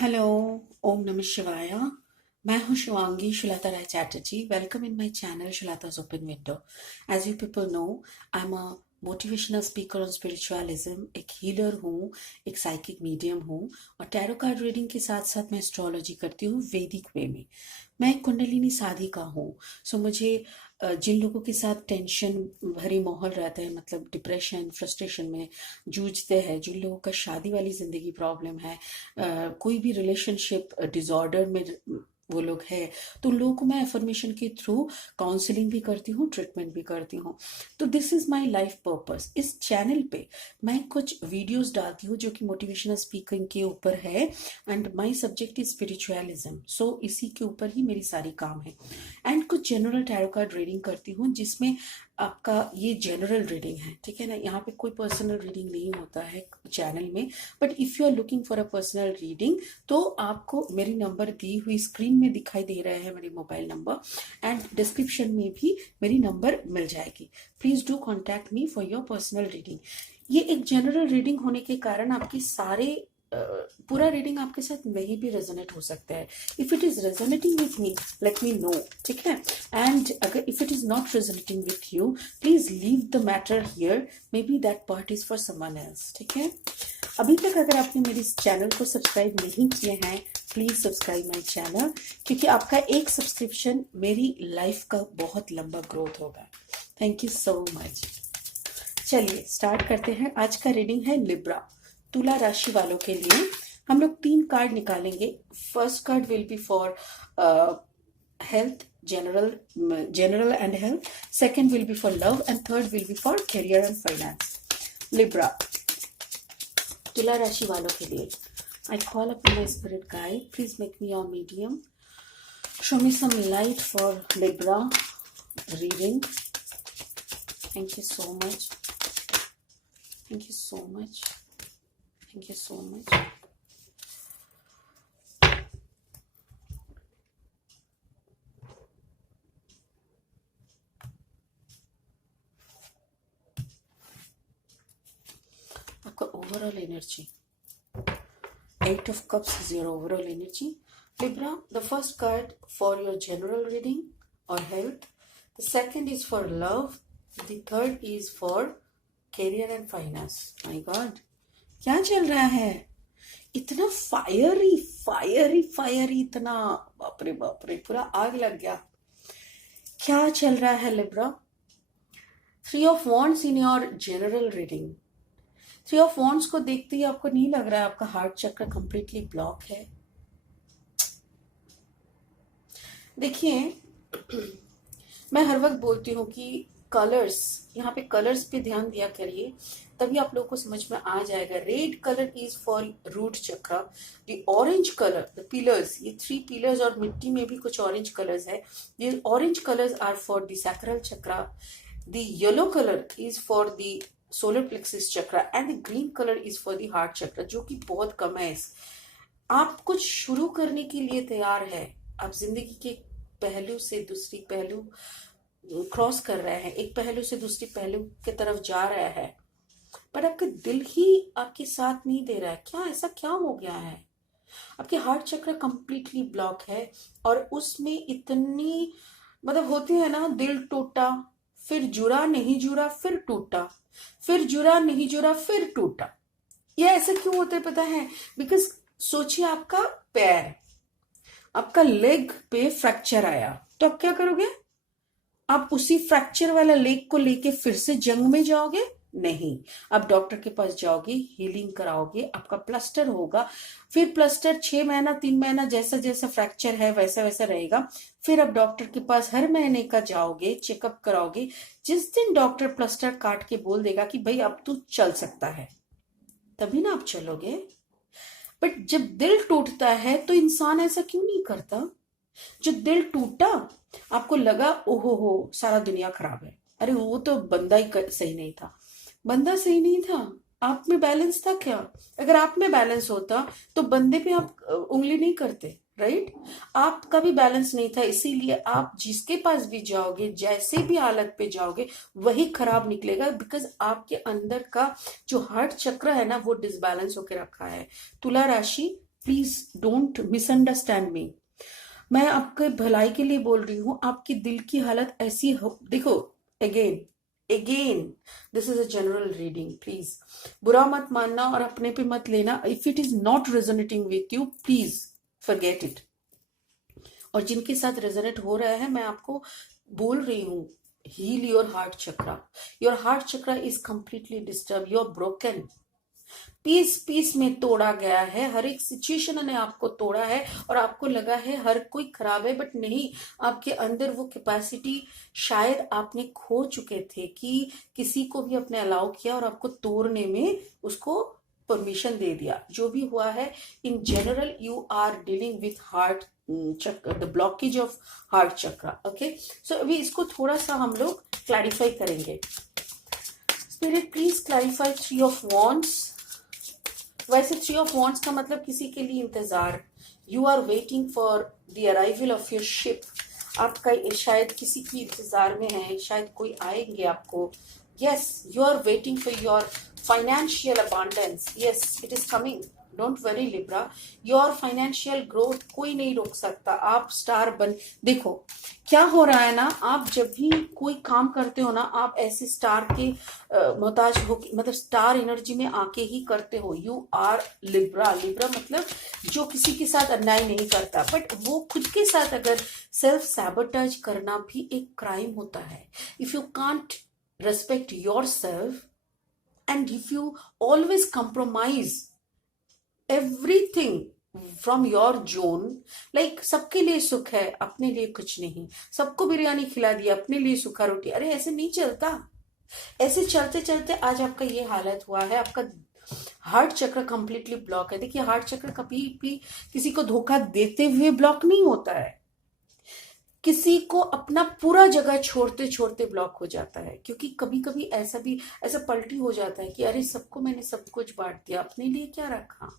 Hello, ओम नमः शिवाय। मैं हूँ Shivangi Shulata Rai Chatterjee. Welcome in my channel शुलता's open window. As you people know, I am a motivational speaker on spiritualism. एक हीलर हूँ, एक साइकिक मीडियम हूँ और टैरो कार्ड रीडिंग के साथ साथ मैं एस्ट्रोलॉजी करती हूँ वैदिक वे में। मैं एक कुंडलिनी साधिका हूँ। सो मुझे जिन लोगों के साथ टेंशन भरी माहौल रहता है, मतलब डिप्रेशन फ्रस्ट्रेशन में जूझते हैं, जिन लोगों का शादी वाली जिंदगी प्रॉब्लम है, कोई भी रिलेशनशिप डिसऑर्डर में वो लोग हैं, तो उन लोगों को मैं एफर्मेशन के थ्रू काउंसलिंग भी करती हूँ, ट्रीटमेंट भी करती हूँ। तो this is my life purpose. इस चैनल पे मैं कुछ वीडियोस डालती हूँ जो कि मोटिवेशनल स्पीकिंग के ऊपर है and my subject is spiritualism. So इसी के ऊपर ही मेरी सारी काम है। एंड कुछ जनरल टैरो कार्ड रीडिंग करती हूँ जिसमें आपका ये जनरल रीडिंग है, ठीक है ना। यहाँ पे कोई पर्सनल रीडिंग नहीं होता है चैनल में। But if you are looking for a personal reading तो आपको मेरी नंबर दी हुई स्क्रीन में दिखाई दे रहे हैं, मेरे मोबाइल नंबर, एंड डिस्क्रिप्शन में भी मेरी नंबर मिल जाएगी। Please do contact me for your personal reading. ये एक जनरल रीडिंग होने के कारण आपकी सारे पूरा रीडिंग आपके साथ नहीं भी रेजोनेट हो सकता है। If it is resonating with me, let me know, ठीक है। एंड अगर if it is not resonating with you, please leave the matter here, may be that part is for someone else, ठीक है। अभी तक अगर आपने मेरे इस चैनल को सब्सक्राइब नहीं किए हैं, प्लीज सब्सक्राइब माई चैनल, क्योंकि आपका एक सब्सक्रिप्शन मेरी लाइफ का बहुत लंबा ग्रोथ होगा। Thank you so much. चलिए स्टार्ट करते हैं। आज का रीडिंग है लिब्रा, तुला राशि वालों के लिए। हम लोग 3 कार्ड निकालेंगे। First card will be for health, general and health. Second will be for love and third will be for career and finance. Libra, तुला राशि वालों के लिए। I call upon my spirit guide. Please make me your medium. Show me some light for Libra reading. Thank you so much. Thank you so much. Thank you so much. आपका overall energy, 8 of cups is your overall energy. Libra, the first card for your general reading or health. The second is for love. The third is for career and finance. My God, क्या चल रहा है? इतना fiery fiery fiery, इतना बाप रे पूरा आग लग गया। क्या चल रहा है Libra? 3 of Wands in your general reading. 3 of Wands को देखते ही आपको नहीं लग रहा है आपका हार्ट चक्र कंप्लीटली ब्लॉक है? देखिए, मैं हर वक्त बोलती हूँ कि कलर्स, यहाँ पे कलर्स पे ध्यान दिया करिए, तभी आप लोगों को समझ में आ जाएगा। Red colour is for root chakra, the orange colour, the pillars, ये 3 पिलर्स और मिट्टी में भी कुछ ऑरेंज कलर्स है। ये orange colours are for the sacral chakra, the yellow colour is for the solar plexus chakra and the green colour is for the heart chakra, जो कि बहुत कम है। आप कुछ शुरू करने के लिए तैयार है, आप जिंदगी के पहलू से दूसरी पहलू क्रॉस कर रहे हैं, एक पहलू से दूसरी पहलू की तरफ जा रहा है, पर आपका दिल ही आपके साथ नहीं दे रहा है। क्या ऐसा क्या हो गया है? आपके हार्ट चक्र कंप्लीटली ब्लॉक है और उसमें इतनी, मतलब होती है ना, दिल टूटा फिर जुड़ा, नहीं जुड़ा फिर टूटा, फिर जुड़ा नहीं जुड़ा फिर टूटा। ये ऐसा क्यों होता है पता है? बिकॉज सोचिए, आपका पैर, आपका लेग पे फ्रैक्चर आया तो आप क्या करोगे? आप उसी फ्रैक्चर वाला लेग को लेके फिर से जंग में जाओगे? नहीं, आप डॉक्टर के पास जाओगे, हीलिंग कराओगे, आपका प्लास्टर होगा, फिर प्लास्टर 6 महीना 3 महीना जैसा जैसा फ्रैक्चर है वैसा वैसा रहेगा। फिर आप डॉक्टर के पास हर महीने का जाओगे, चेकअप कराओगे। जिस दिन डॉक्टर प्लास्टर काट के बोल देगा कि भाई अब तू चल सकता है, तभी ना आप चलोगे। बट जब दिल टूटता है तो इंसान ऐसा क्यों नहीं करता? जो दिल टूटा, आपको लगा ओहो हो सारा दुनिया खराब है, अरे वो तो बंदा ही सही नहीं था। बंदा सही नहीं था, आप में बैलेंस था क्या? अगर आप में बैलेंस होता तो बंदे पे आप उंगली नहीं करते, राइट? आपका भी बैलेंस नहीं था, इसीलिए आप जिसके पास भी जाओगे, जैसे भी हालत पे जाओगे, वही खराब निकलेगा। बिकॉज आपके अंदर का जो हार्ट चक्र है ना, वो डिसबैलेंस होकर रखा है। तुला राशि, प्लीज डोंट मिसअंडरस्टैंड मी। मैं आपके भलाई के लिए बोल रही हूँ। आपकी दिल की हालत ऐसी हो, देखो, again again this is a general reading, please बुरा मत मानना और अपने पे मत लेना। If it is not resonating with you, please forget it. और जिनके साथ रेजोनेट हो रहा है, मैं आपको बोल रही हूँ, heal your heart chakra. Your heart chakra is completely disturb, you are broken. Piece piece में तोड़ा गया है, हर एक सिचुएशन ने आपको तोड़ा है और आपको लगा है हर कोई खराब है, बट नहीं, आपके अंदर वो कैपेसिटी शायद आपने खो चुके थे कि किसी को भी अपने अलाउ किया और आपको तोड़ने में उसको परमिशन दे दिया। जो भी हुआ है, in general you are dealing with heart chakra, the blockage of heart chakra. Okay, so अभी इसको थोड़ा सा हम लोग क्लैरिफाई करेंगे। Spirit please clarify 3 of wands. वैसे 3 ऑफ वॉन्ड्स का मतलब किसी के लिए इंतजार, you are waiting for the arrival of your ship. आपका शायद किसी की इंतजार में है, शायद कोई आएंगे आपको। Yes, you are waiting for your financial abundance. Yes, it is coming, don't worry Libra. Your financial growth कोई नहीं रोक सकता। आप स्टार बन, देखो क्या हो रहा है ना, आप जब भी कोई काम करते हो ना, आप ऐसे स्टार के मोहताज हो, मतलब स्टार एनर्जी में आके ही करते हो। You are Libra. लिब्रा मतलब जो किसी के साथ अन्याय नहीं करता, बट वो खुद के साथ अगर सेल्फ सैबोटेज करना भी एक क्राइम होता है। If you can't respect yourself and if you always compromise everything from your zone, like सबके लिए सुख है, अपने लिए कुछ नहीं। सबको बिरयानी खिला दिया, अपने लिए सूखा रोटी। अरे ऐसे नहीं चलता। ऐसे चलते चलते आज आपका ये हालत हुआ है। आपका हार्ट चक्र कंप्लीटली ब्लॉक है। देखिए, हार्ट चक्र कभी भी किसी को धोखा देते हुए ब्लॉक नहीं होता है, किसी को अपना पूरा जगह छोड़ते छोड़ते ब्लॉक हो जाता है। क्योंकि कभी कभी ऐसा पलटी हो जाता है कि अरे सबको मैंने सब कुछ बांट दिया, अपने लिए क्या रखा।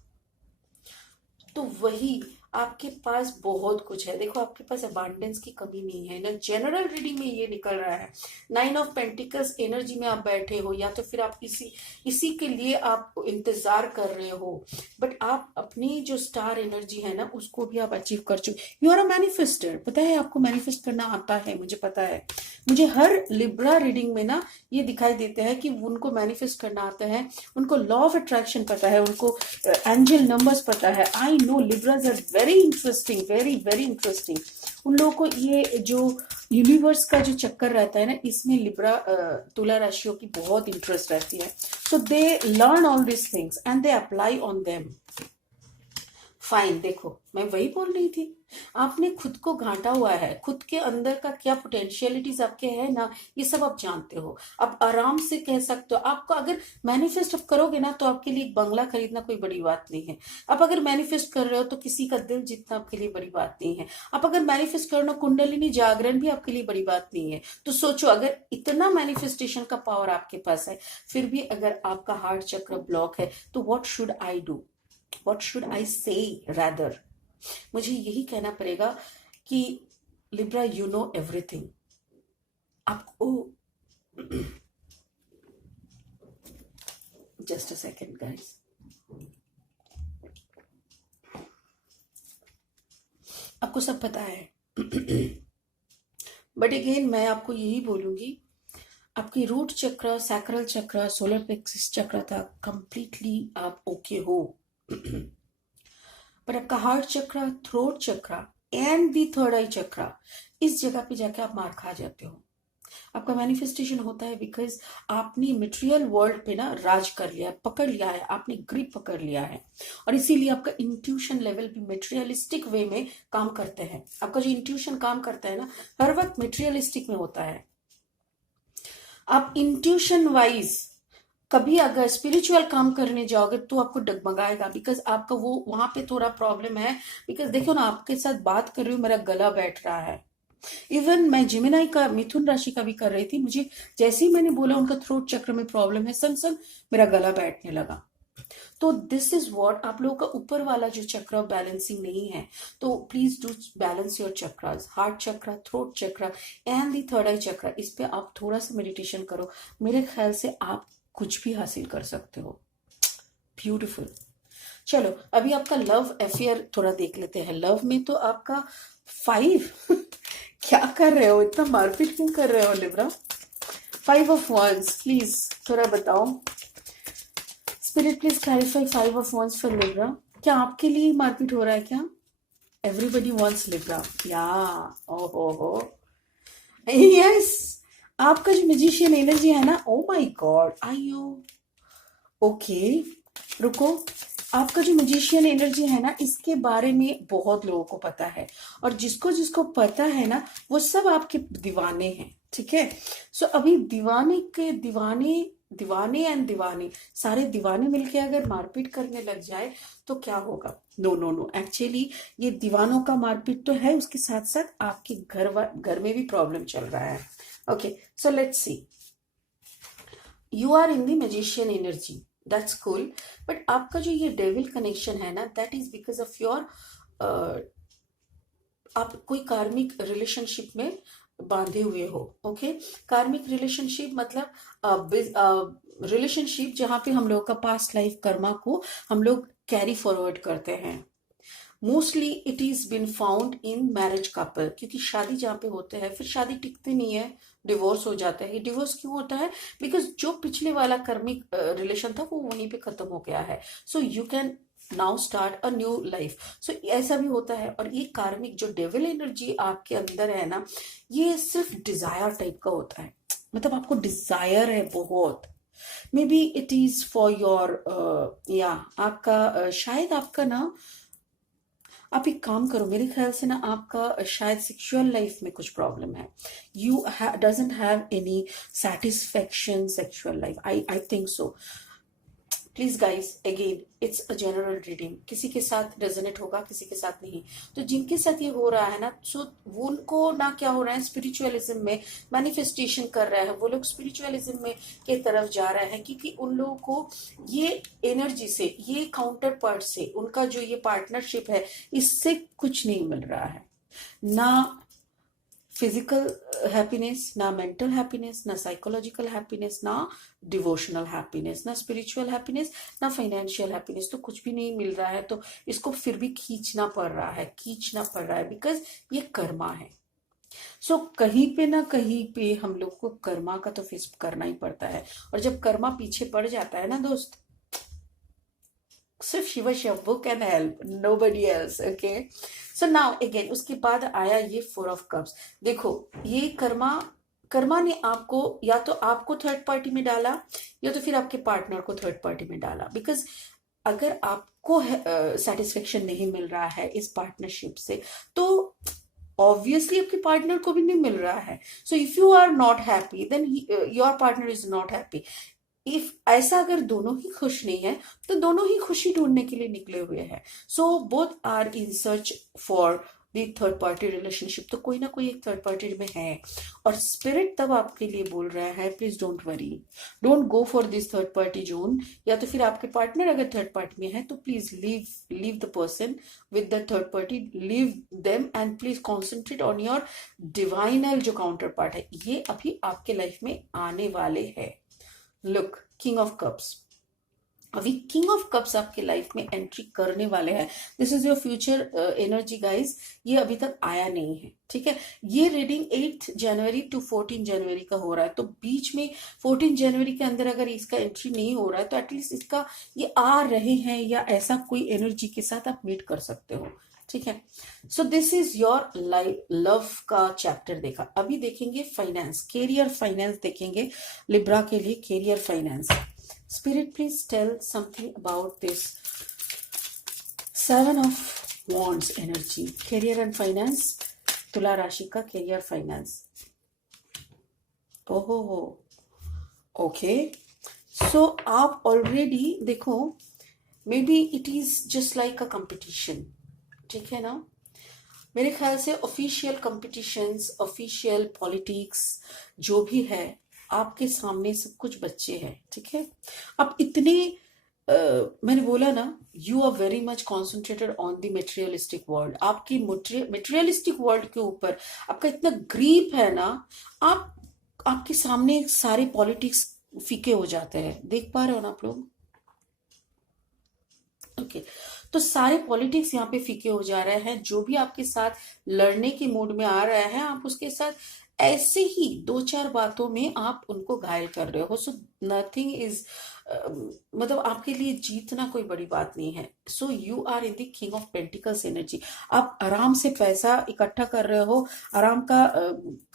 तो वही आपके पास बहुत कुछ है। देखो, आपके पास अबांडेंस की कमी नहीं है ना। जनरल रीडिंग में ये निकल रहा है। 9 ऑफ पेंटिकल्स एनर्जी में आप बैठे हो, या तो फिर आप इसी के लिए आप इंतजार कर रहे हो, बट आप अपनी जो स्टार एनर्जी है ना, उसको भी आप अचीव कर चुके। You are a manifester. पता है, आपको मैनिफेस्ट करना आता है, मुझे पता है। मुझे हर लिब्रा रीडिंग में ना ये दिखाई देता है कि उनको मैनिफेस्ट करना आता है, उनको लॉ ऑफ अट्रैक्शन पता है, उनको एंजल नंबर्स पता है। I know Libras are very interesting, very very interesting. उन लोगों को ये जो यूनिवर्स का जो चक्कर रहता है ना, इसमें लिब्रा तुला राशियों की बहुत इंटरेस्ट रहती है। So they learn all this things and they apply on them. Fine, देखो मैं वही बोल रही थी, आपने खुद को घाटा हुआ है। खुद के अंदर का क्या पोटेंशियलिटीज आपके है ना, ये सब आप जानते हो। आप आराम से कह सकते हो। आपको अगर मैनिफेस्ट आप करोगे ना, तो आपके लिए एक बंगला खरीदना कोई बड़ी बात नहीं है। आप अगर मैनिफेस्ट कर रहे हो तो किसी का दिल जीतना आपके लिए बड़ी बात नहीं है। आप अगर मैनिफेस्ट कर रहे हो, कुंडलिनी जागरण भी आपके लिए बड़ी बात नहीं है। तो सोचो, अगर इतना मैनिफेस्टेशन का पावर आपके पास है, फिर भी अगर आपका हार्ट चक्र ब्लॉक है, तो what should I do, what should I से रादर। मुझे यही कहना पड़ेगा कि लिब्रा, यू नो एवरीथिंग। आपको जस्ट अ सेकेंड गाइस, आपको सब पता है। बट अगेन मैं आपको यही बोलूंगी, आपकी रूट चक्र, सैक्रल चक्र, सोलर प्लेक्सिस चक्र तक कंप्लीटली आप ओके हो। पर आपका हार्ट चक्र, थ्रोट चक्र एंड दी थर्ड आई चक्र, इस जगह पे जाके आप मार खा जाते हो। आपका मैनिफेस्टेशन होता है बिकॉज आपने मटेरियल वर्ल्ड पे ना राज कर लिया है, पकड़ लिया है, आपने ग्रिप पकड़ लिया है। और इसीलिए आपका इंट्यूशन लेवल भी मटेरियलिस्टिक वे में काम करते हैं। आपका जो इंट्यूशन काम करता है ना, हर वक्त मटेरियलिस्टिक में होता है। आप इंट्यूशन वाइज कभी अगर स्पिरिचुअल काम करने जाओगे तो आपको डगमगाएगा, बिकॉज आपका वो वहां पे थोड़ा प्रॉब्लम है। बिकॉज देखो ना, आपके साथ बात कर रही हूँ, मेरा गला बैठ रहा है। इवन मैं जिमिनाई का, मिथुन राशि का भी कर रही थी, मुझे जैसे ही मैंने बोला उनका थ्रोट चक्र में प्रॉब्लम है, संग संग मेरा गला बैठने लगा। तो दिस इज व्हाट, आप लोगों का ऊपर वाला जो चक्र बैलेंसिंग नहीं है, तो please do balance your chakras, heart चक्र, थ्रोट चक्र एंड दी थर्ड आई चक्र। इस पे आप थोड़ा सा मेडिटेशन करो, मेरे ख्याल से आप कुछ भी हासिल कर सकते हो। ब्यूटिफुल। चलो अभी आपका लव अफेयर थोड़ा देख लेते हैं। लव में तो आपका 5 क्या कर रहे हो, इतना मारपीट क्यों कर रहे हो लिब्रा? 5 of Wands, प्लीज थोड़ा बताओ। Spirit please clarify 5 of Wands for Libra. क्या आपके लिए मारपीट हो रहा है क्या? एवरीबडी वॉन्ट्स लिब्रा, या ओहो यस। आपका जो म्यूजिशियन एनर्जी है ना, ओ माय गॉड, आयो ओके रुको। आपका जो म्यूजिशियन एनर्जी है ना, इसके बारे में बहुत लोगों को पता है, और जिसको जिसको पता है ना, वो सब आपके दीवाने हैं, ठीक है। सो अभी दीवाने के दीवाने, दीवाने एंड दीवाने, सारे दीवाने मिलके अगर मारपीट करने लग जाए तो क्या होगा? नो नो नो, एक्चुअली ये दीवानों का मारपीट तो है, उसके साथ साथ आपके घर में भी प्रॉब्लम चल रहा है। Okay, so let's see. You are in the magician energy, that's cool. But आपका जो ये डेविल कनेक्शन है ना, that is because of your, आप कोई कार्मिक रिलेशनशिप में बांधे हुए हो। ओके, कार्मिक रिलेशनशिप मतलब रिलेशनशिप जहां पे हम लोग का पास्ट लाइफ कर्मा को हम लोग कैरी फॉरवर्ड करते हैं। Mostly it is been found in marriage couple, क्योंकि शादी जहाँ पे होते हैं फिर शादी टिकती नहीं है, डिवोर्स हो जाता है। डिवोर्स क्यों होता है? बिकॉज जो पिछले वाला कर्मिक रिलेशन था वो वहीं पे खत्म हो गया है। So you can now start a new life. So ऐसा भी होता है। और ये कार्मिक जो डेविल एनर्जी आपके अंदर है ना, ये सिर्फ डिजायर टाइप का होता है, मतलब आपको डिजायर है बहुत। May be it is for your, या आपका शायद आपका ना, आप एक काम करो, मेरे ख्याल से ना आपका शायद सेक्सुअल लाइफ में कुछ प्रॉब्लम है। You doesn't have any satisfaction sexual life, I think so. Please guys, again it's a general reading, किसी के साथ रेजोनेट होगा, किसी के साथ नहीं। तो जिनके साथ ये हो रहा है ना, सो वो उनको ना क्या हो रहा है, स्पिरिचुअलिज्म में मैनिफेस्टेशन कर रहा है, वो लोग स्पिरिचुअलिज्म में के तरफ जा रहे हैं, क्योंकि उन लोगों को ये एनर्जी से, ये काउंटर पार्ट से, उनका जो ये पार्टनरशिप है, इससे कुछ नहीं मिल रहा है। ना फिजिकल हैप्पीनेस, ना मेंटल हैप्पीनेस, ना साइकोलॉजिकल हैप्पीनेस, ना डिवोशनल हैप्पीनेस, ना स्पिरिचुअल हैप्पीनेस, ना फाइनेंशियल हैप्पीनेस, तो कुछ भी नहीं मिल रहा है। तो इसको फिर भी खींचना पड़ रहा है, खींचना पड़ रहा है, बिकॉज ये कर्मा है। सो कहीं पे ना कहीं पे हम लोग को कर्मा का तो फेस करना ही पड़ता है। और जब कर्मा पीछे पड़ जाता है ना दोस्त, सिर्फ Shiv Shambhu can help, nobody else. Okay, so now again उसके बाद आया ये 4 of Cups। देखो, ये कर्मा, कर्मा ने आपको या तो आपको थर्ड पार्टी में डाला, या तो फिर आपके पार्टनर को थर्ड पार्टी में डाला। बिकॉज अगर आपको सेटिस्फेक्शन नहीं मिल रहा है इस पार्टनरशिप से, तो ऑब्वियसली आपके पार्टनर को भी नहीं मिल रहा है। So if you are not happy, then your partner is not happy. If ऐसा अगर दोनों ही खुश नहीं है, तो दोनों ही खुशी ढूंढने के लिए निकले हुए हैं। So both are in search for the third party relationship. तो कोई ना कोई एक थर्ड पार्टी में है, और स्पिरिट तब आपके लिए बोल रहा है, please don't worry, don't go for this third party zone. या तो फिर आपके पार्टनर अगर थर्ड पार्टी में है, तो please leave the person with the third party, leave them, and please concentrate on your डिवाइनल जो काउंटर पार्ट है। ये अभी आपके लाइफ में आने वाले हैं। लुक, किंग ऑफ कप्स, अभी किंग ऑफ कप्स आपके लाइफ में एंट्री करने वाले हैं। This is your future energy guys. ये अभी तक आया नहीं है, ठीक है। ये रीडिंग 8 जनवरी टू 14 जनवरी का हो रहा है। तो बीच में 14 जनवरी के अंदर अगर इसका एंट्री नहीं हो रहा है, तो एटलीस्ट इसका ये आ रहे हैं, या ऐसा कोई एनर्जी के साथ आप मीट कर सकते हो, ठीक है। So this is your life love का चैप्टर देखा। अभी देखेंगे फाइनेंस, कैरियर फाइनेंस देखेंगे लिब्रा के लिए, career finance. Spirit please tell something about this 7 of Wands energy, career and finance, Tula राशि का कैरियर फाइनेंस। ओहो हो, ओके। सो आप ऑलरेडी देखो, may be it is just like a competition, ठीक है ना। मेरे ख्याल से ऑफिशियल कंपटीशंस, ऑफिशियल पॉलिटिक्स जो भी है, आपके सामने सब कुछ बच्चे हैं, ठीक है। अब इतने मैंने बोला ना, you are very much concentrated on the materialistic world. आपकी मेटेरियलिस्टिक वर्ल्ड के ऊपर आपका इतना ग्रीप है ना, आपके सामने सारे पॉलिटिक्स फीके हो जाते हैं। देख पा रहे हो ना आप लोग? ठीक है। तो सारे पॉलिटिक्स यहाँ पे फीके हो जा रहे हैं। जो भी आपके साथ लड़ने के मूड में आ रहा है, आप उसके साथ ऐसे ही दो चार बातों में आप उनको घायल कर रहे हो। सो नथिंग इज, मतलब आपके लिए जीतना कोई बड़ी बात नहीं है। So you are in the king of pentacles energy. आप आराम से पैसा इकट्ठा कर रहे हो, आराम का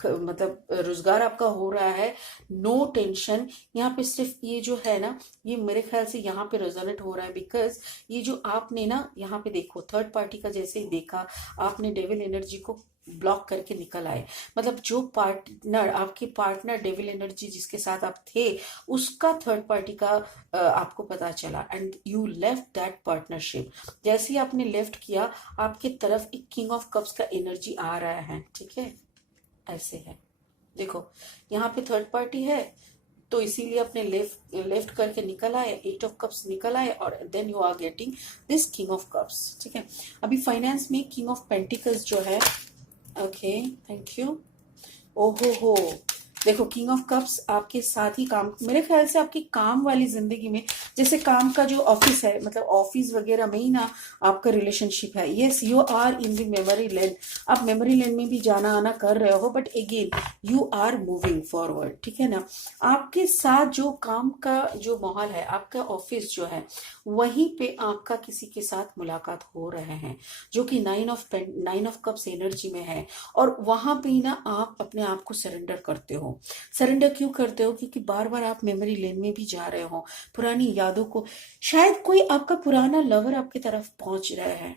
मतलब रोजगार आपका हो रहा है, नो टेंशन। यहाँ पे सिर्फ ये जो है ना, ये मेरे ख्याल से यहाँ पे रेजोनेट हो रहा है, बिकॉज ये जो आपने ना यहाँ पे देखो, थर्ड पार्टी का जैसे ही देखा आपने डेविल एनर्जी को ब्लॉक करके निकल आए। मतलब जो पार्टनर, आपके पार्टनर डेविल एनर्जी जिसके साथ आप थे, उसका थर्ड पार्टी का आपको पता चला and you left that partnership. जैसे ही आपने लेफ्ट किया, आपके तरफ एक किंग ऑफ कप्स का एनर्जी आ रहा है, ठीक है। ऐसे है, देखो यहाँ पे थर्ड पार्टी है, तो इसीलिए अपने लेफ्ट करके निकल आए, एट ऑफ कप्स निकल आए, और then you are getting this king of cups, ठीक है। अभी फाइनेंस में किंग ऑफ पेंटिकल्स जो है, ओके थैंक यू। ओहो हो, देखो किंग ऑफ कप्स आपके साथ ही काम, मेरे ख्याल से आपकी काम वाली जिंदगी में, जैसे काम का जो ऑफिस है, मतलब ऑफिस वगैरह में ही ना आपका रिलेशनशिप है। Yes, you are in the memory land, आप मेमोरी लैंड में भी जाना आना कर रहे हो, but again you are moving forward, ठीक है ना। आपके साथ जो काम का जो माहौल है, आपका ऑफिस जो है, वहीं पे आपका किसी के साथ मुलाकात हो रहे हैं, जो कि नाइन ऑफ कप्स एनर्जी में है। और वहां पे ना आप अपने आप को सरेंडर करते हो। सरेंडर क्यों करते हो? क्योंकि बार बार आप मेमोरी लेन में भी जा रहे हो, पुरानी यादों को, शायद कोई आपका पुराना लवर आपकी तरफ पहुंच रहा है।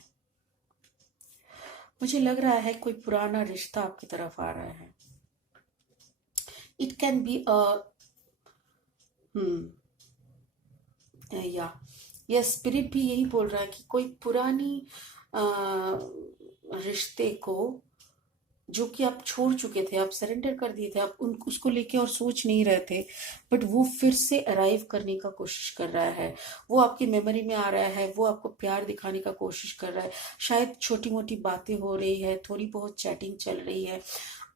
मुझे लग रहा है कोई पुराना रिश्ता आपकी तरफ आ रहा है। इट कैन बी अ या स्पिरिट भी यही बोल रहा है कि कोई पुरानी अ, रिश्ते को जो कि आप छोड़ चुके थे, आप सरेंडर कर दिए थे, आप उन उसको लेके और सोच नहीं रहे थे, बट वो फिर से अराइव करने का कोशिश कर रहा है, वो आपकी मेमोरी में आ रहा है, वो आपको प्यार दिखाने का कोशिश कर रहा है। शायद छोटी मोटी बातें हो रही है, थोड़ी बहुत चैटिंग चल रही है,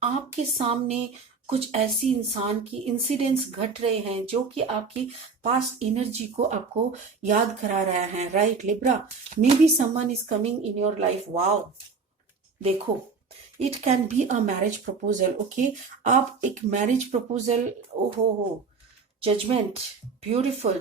आपके सामने कुछ ऐसी इंसान की इंसिडेंट्स घट रहे हैं जो कि आपकी पास्ट एनर्जी को आपको याद करा रहा है। Right Libra, maybe someone is coming in your life. Wow, देखो it can be a marriage proposal, okay. आप एक मैरिज प्रपोजल, ओहो हो, जजमेंट, ब्यूटिफुल।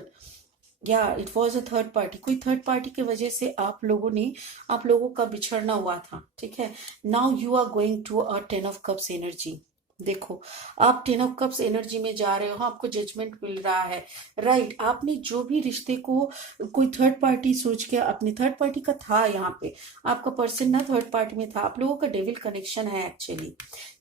या it was a third party, कोई थर्ड पार्टी की वजह से आप लोगों का बिछड़ना हुआ था, ठीक है। Now you are going to a ten of cups energy. देखो आप टेन ऑफ कप्स एनर्जी में जा रहे हो, आपको जजमेंट मिल रहा है। राइट, आपने जो भी रिश्ते को कोई थर्ड पार्टी सोच के, अपनी थर्ड पार्टी का था, यहाँ पे आपका पर्सन ना थर्ड पार्टी में था, आप लोगों का डेविल कनेक्शन है एक्चुअली।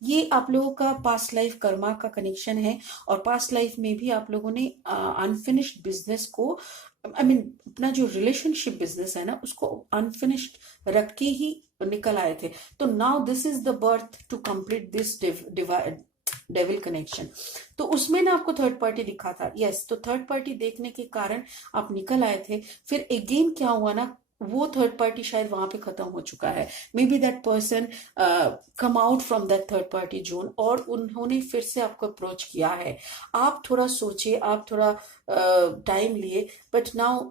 ये आप लोगों का पास्ट लाइफ कर्मा का कनेक्शन है, और पास्ट लाइफ में भी आप लोगों ने अनफिनिश्ड बिजनेस को, आई मीन अपना जो रिलेशनशिप बिजनेस है ना, उसको अनफिनिश्ड रख के ही निकल आए थे। तो now this is the birth to complete this devil connection. तो उसमें ना आपको थर्ड पार्टी दिखा था, यस। तो थर्ड पार्टी देखने के कारण आप निकल आए थे। फिर अगेन क्या हुआ ना, वो थर्ड पार्टी शायद वहां पे खत्म हो चुका है। May be that person come out from that third party zone, और उन्होंने फिर से आपको अप्रोच किया है। आप थोड़ा सोचे, आप थोड़ा टाइम लिए, बट नाउ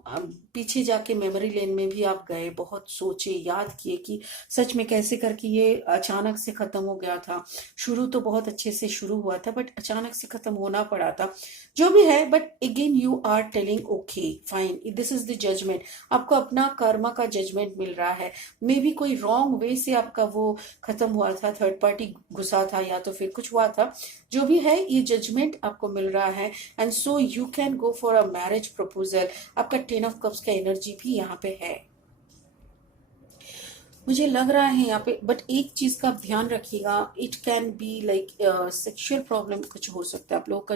पीछे जाके मेमोरी लेन में भी आप गए, बहुत सोचे, याद किए कि सच में कैसे करके ये अचानक से खत्म हो गया था। शुरू तो बहुत अच्छे से शुरू हुआ था, बट अचानक से खत्म होना पड़ा था। जो भी है, but again you are telling okay fine, this is the judgement. आपको अपना कर्मा का जजमेंट मिल रहा है। मे बी कोई रॉन्ग वे से आपका वो खत्म हुआ था, थर्ड पार्टी घुसा था, या तो फिर कुछ हुआ था। जो भी है, ये जजमेंट आपको मिल रहा है, and so you can go for a marriage proposal. आपका टेन ऑफ कप्स का एनर्जी भी यहाँ पे है, मुझे लग रहा है यहाँ पे। बट एक चीज का आप ध्यान रखिएगा, it can be like sexual problem कुछ हो सकता है। आप लोगों का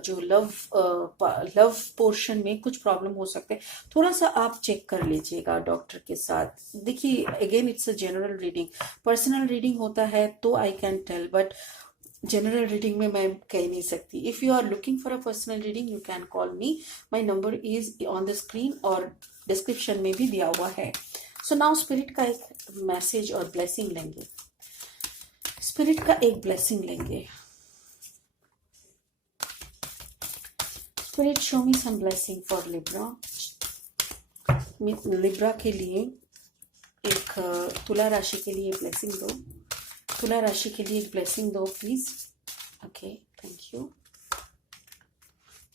जो लव पोर्शन में कुछ प्रॉब्लम हो सकते हैं। थोड़ा सा आप चेक कर लीजिएगा डॉक्टर के साथ। देखिए again it's a general reading, personal reading होता है तो I can tell, but general reading में मैं कह नहीं सकती। If you are looking for a personal reading, you can call me, my number is on the screen और description में भी दिया हुआ है। सो नाउ स्पिरिट का एक मैसेज और ब्लेसिंग लेंगे, स्पिरिट का एक ब्लेसिंग लेंगे। Spirit show me some blessing for Libra. Libra के लिए एक तुला राशि के लिए ब्लेसिंग दो, तुला राशि के लिए एक ब्लेसिंग दो please. Okay, thank you.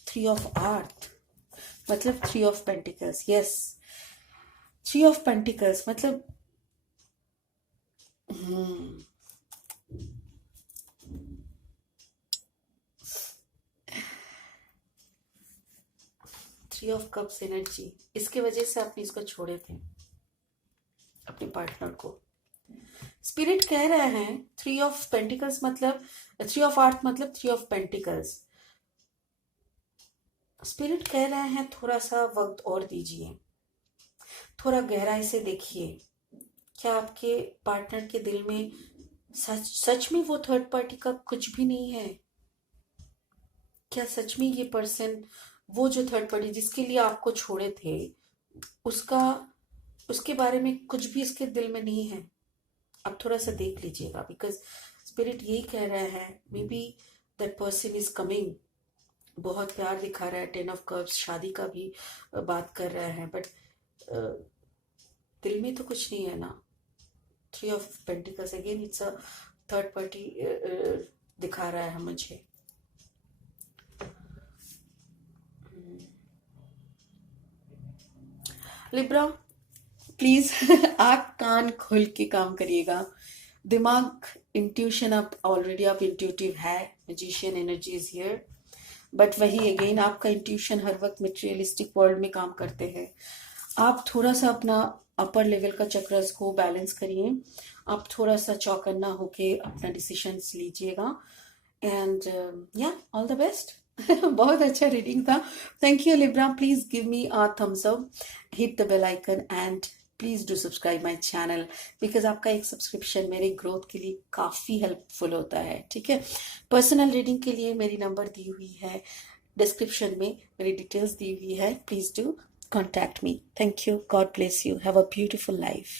3 of earth मतलब 3 of pentacles. Yes, 3 of pentacles मतलब 3 ऑफ कप्स एनर्जी, इसके वजह से आपने इसको छोड़े थे, अपने पार्टनर को। स्पिरिट कह रहे हैं 3 ऑफ पेंटिकल्स मतलब 3 ऑफ आर्ट मतलब 3 ऑफ पेंटिकल्स। स्पिरिट कह रहे हैं थोड़ा सा वक्त और दीजिए, थोड़ा गहराई से देखिए, क्या आपके पार्टनर के दिल में सच में वो थर्ड पार्टी का कुछ भी नहीं है? क्या सच में ये पर्सन, वो जो थर्ड पार्टी जिसके लिए आपको छोड़े थे, उसके बारे में कुछ भी इसके दिल में नहीं है? अब थोड़ा सा देख लीजिएगा, बिकॉज स्पिरिट यही कह रहा है may be that person is coming. बहुत प्यार दिखा रहा है, 10 ऑफ कप्स, शादी का भी बात कर रहा है, बट दिल में तो कुछ नहीं है ना। 3 of pentacles again, it's a third party दिखा रहा है मुझे। लिब्रा प्लीज आँख कान खोल के काम करिएगा। दिमाग, इंट्यूशन, आप इंट्यूटिव है, magician energy is here, but वही अगेन आपका इंट्यूशन हर वक्त मटेरियलिस्टिक वर्ल्ड में काम करते हैं। आप थोड़ा सा अपना अपर लेवल का चक्रस को बैलेंस करिए, आप थोड़ा सा चौकन्ना होके अपना डिसीजंस लीजिएगा, एंड या ऑल द बेस्ट। बहुत अच्छा रीडिंग था, thank you Libra. Please give me a thumbs up, hit the bell icon and please do subscribe my channel, because आपका एक सब्सक्रिप्शन मेरे ग्रोथ के लिए काफ़ी हेल्पफुल होता है। ठीक है, पर्सनल रीडिंग के लिए मेरी नंबर दी हुई है डिस्क्रिप्शन में, मेरी डिटेल्स दी हुई है, please do contact me. Thank you. God bless you. Have a beautiful life.